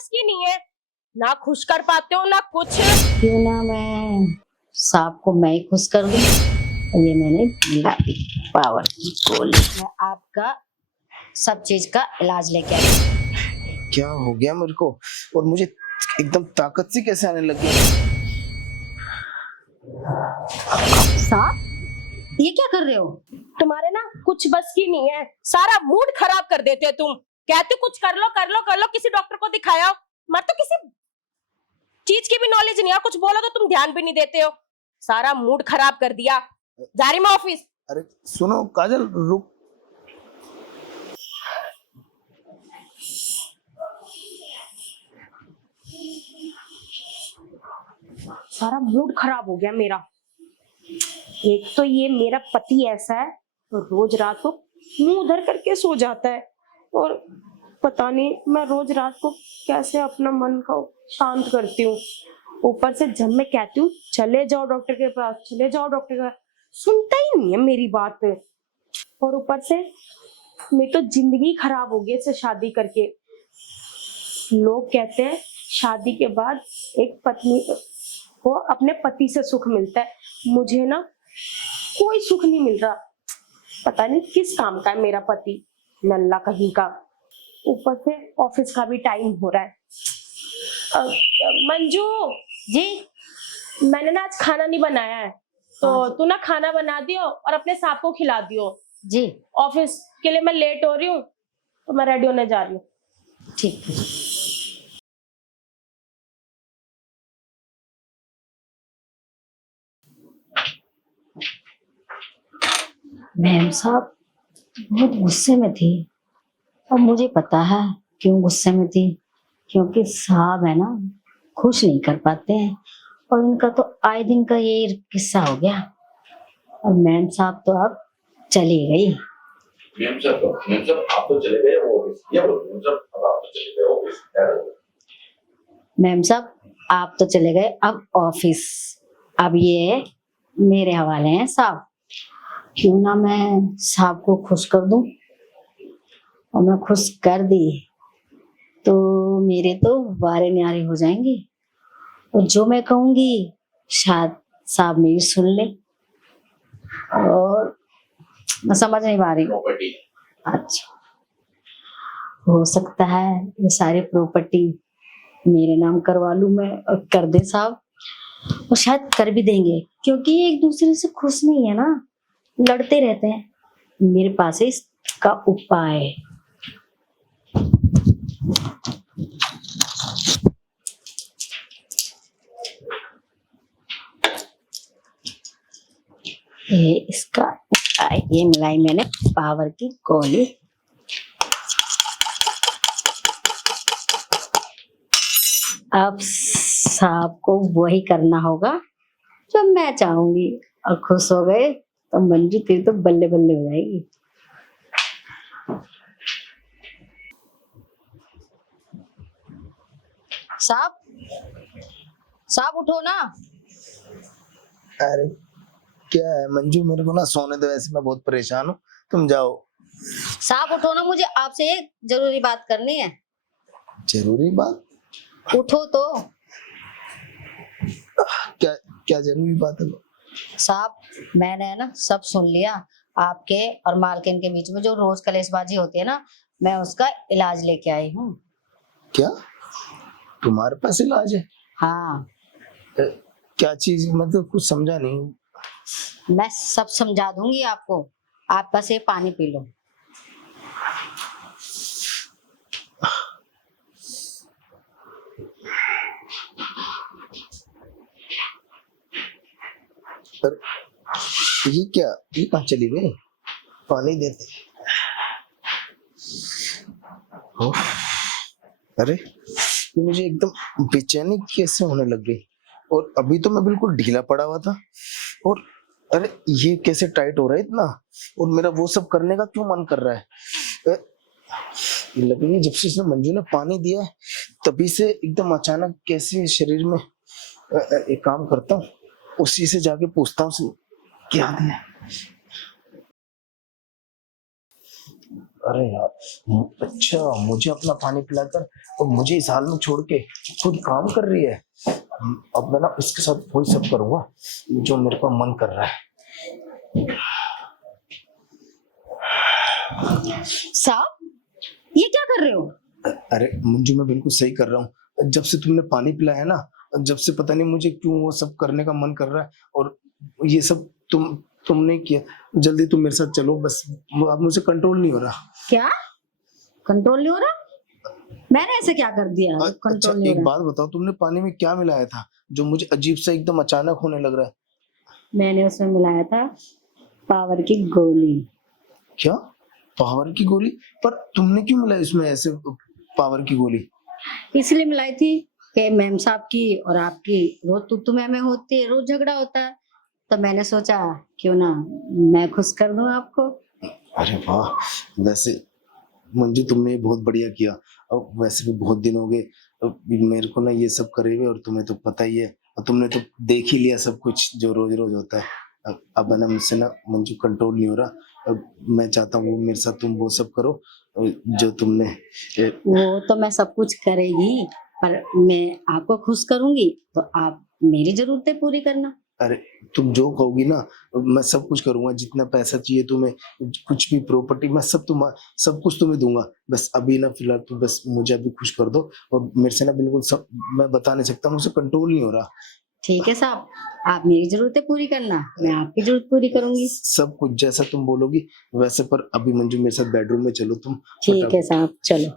बस की नहीं है, ना खुश कर पाते हो ना कुछ। क्यों ना मैं सांप को मैं ही खुश कर दूं। ये मैंने मिला पावर की गोली। मैं आपका सब चीज का इलाज लेके आई। क्या हो गया मेरे को, और मुझे एकदम ताकत सी कैसे आने लगी। सांप, ये क्या कर रहे हो? तुम्हारे ना कुछ बस की नहीं है, सारा मूड खराब कर देते हो तुम। कहते हो कुछ कर लो कर लो कर लो, किसी डॉक्टर को दिखाया, मत तो किसी चीज की भी नॉलेज नहीं है, कुछ बोलो तो तुम ध्यान भी नहीं देते हो। सारा मूड खराब कर दिया। जा रही मैं ऑफिस। अरे सुनो काजल, रुक। सारा मूड खराब हो गया मेरा। एक तो ये मेरा पति ऐसा है, तो रोज रात को मुंह उधर करके सो जाता है, और पता नहीं मैं रोज रात को कैसे अपना मन को शांत करती हूँ। ऊपर से जब मैं कहती हूँ चले जाओ डॉक्टर के पास, चले जाओ डॉक्टर के पास, सुनता ही नहीं है मेरी बात। और ऊपर से मेरी तो जिंदगी खराब हो गई इससे शादी करके। लोग कहते हैं शादी के बाद एक पत्नी को अपने पति से सुख मिलता है, मुझे ना कोई सुख नहीं मिल रहा। पता नहीं किस काम का है मेरा पति, नल्ला कहीं का। ऊपर से ऑफिस का भी टाइम हो रहा है। मंजू जी मैंने ना आज खाना नहीं बनाया है, तो हाँ जी। तू ना खाना बना दियो और अपने सांप को खिला दियो। जी ऑफिस के लिए मैं लेट हो रही हूँ, तो मैं रेडी होने जा रही हूँ। ठीक है। मैम साहब बहुत गुस्से में थी, और मुझे पता है क्यों गुस्से में थी। क्योंकि साहब है ना, खुश नहीं कर पाते हैं, और उनका तो आए दिन का यही किस्सा हो गया। और मैम साहब तो अब चली गई। मैम साहब आप तो चले गए ऑफिस। या बोलो मैम साहब अब आप तो चले गए ऑफिस। मैम साहब आप तो चले गए अब ऑफिस, अब ये मेरे हवाले हैं साहब। क्यों ना मैं साहब को खुश कर दूं, और मैं खुश कर दी तो मेरे तो वारे न्यारे हो जाएंगे, और जो मैं कहूंगी शायद साहब मेरी सुन ले। और मैं समझ नहीं पा रही। प्रॉपर्टी अच्छा, हो सकता है ये सारी प्रॉपर्टी मेरे नाम करवा लूं मैं, और कर दे साहब। और शायद कर भी देंगे, क्योंकि ये एक दूसरे से खुश नहीं है ना, लड़ते रहते हैं। मेरे पास है इसका उपाय। ये इसका उपाय, ये मिलाई मैंने पावर की गोली। अब साहब को वही करना होगा जो मैं चाहूंगी, और खुश हो गए तो मंजू तेरी तो बल्ले बल्ले हो जाएगी। साहब, साहब उठो ना। अरे क्या है मंजू, मेरे को ना सोने दो, ऐसे मैं बहुत परेशान हूँ, तुम जाओ। साहब उठो ना, मुझे आपसे एक जरूरी बात करनी है। जरूरी बात? उठो तो। क्या क्या जरूरी बात है? साहब मैंने ना सब सुन लिया, आपके और मालकिन के बीच में जो रोज कलेशबाजी होती है ना, मैं उसका इलाज लेके आई हूँ। क्या तुम्हारे पास इलाज है? हाँ, क्या चीज, मतलब कुछ समझा नहीं। मैं सब समझा दूंगी आपको, आप बस ये पानी पी लो। पर ये क्या, ये कहाँ चली गई? पानी देते। ओ, अरे ये मुझे एकदम बेचैनी कैसे होने लग गई, और अभी तो मैं बिल्कुल ढीला पड़ा हुआ था, और अरे ये कैसे टाइट हो रहा है इतना, और मेरा वो सब करने का क्यों मन कर रहा है। ये लग रही है जब से इसने मंजू ने पानी दिया है, तभी से एकदम अचानक कैसे शरीर में एक काम करता हूँ, उसी से जाके पूछता हूँ क्या दिया। अरे यार, अच्छा मुझे अपना पानी पिलाकर और मुझे इस हाल में छोड़ के खुद काम कर रही है। अब मैं ना इसके साथ वही सब करूंगा जो मेरे को मन कर रहा है। साहब ये क्या कर रहे हो? अरे मंजू, मैं बिल्कुल सही कर रहा हूँ। जब से तुमने पानी पिलाया ना, जब से पता नहीं मुझे क्यों वो सब करने का मन कर रहा है। और ये सब तुमने किया। जल्दी तुम मेरे साथ चलो, बस अब मुझे कंट्रोल नहीं हो रहा। क्या कंट्रोल नहीं हो रहा? मैंने ऐसे क्या कर दिया अच्छा, कंट्रोल नहीं हो एक रहा? बात बताओ, तुमने पानी में क्या मिलाया था जो मुझे अजीब सा एकदम अचानक होने लग रहा है? मैंने उसमें मिलाया था पावर की गोली। क्या? पावर की गोली? पर तुमने क्यों मिलाई इसमें ऐसे पावर की गोली? इसलिए मिलाई थी कि मैम साहब की और आपकी रोज तू मैं होती है, रोज झगड़ा होता है, तो मैंने सोचा क्यों ना मैं खुश कर दूं आपको। अरे वाह, वैसे मंजू तुमने ये बहुत बढ़िया किया। और वैसे भी बहुत दिन हो गए मेरे को ना ये सब करे हुए, और तुम्हें तो पता ही है, और तुमने तो देख ही लिया सब कुछ जो रोज रोज होता है। अब है ना मुझसे ना मंजू कंट्रोल नहीं हो रहा। अब मैं चाहता हूँ मेरे साथ तुम वो सब करो जो तुमने वो तो मैं सब कुछ करेगी, पर मैं आपको खुश करूंगी तो आप मेरी जरूरतें पूरी करना। अरे तुम जो कहोगी ना मैं सब कुछ करूंगा। जितना पैसा चाहिए तुम्हें, कुछ भी प्रॉपर्टी, मैं सब कुछ तुम्हें दूंगा। बस अभी ना फिलहाल तुम बस मुझे अभी खुश कर दो। और मेरे से ना बिल्कुल सब मैं बता नहीं सकता, मुझसे कंट्रोल नहीं हो रहा। ठीक है साहब, आप मेरी जरूरतें पूरी करना, मैं आपकी जरूरत पूरी करूंगी। सब कुछ जैसा तुम बोलोगी वैसे। पर अभी मंजू मेरे साथ बेडरूम में चलो तुम ठीक है फटाफट। साहब, चलो।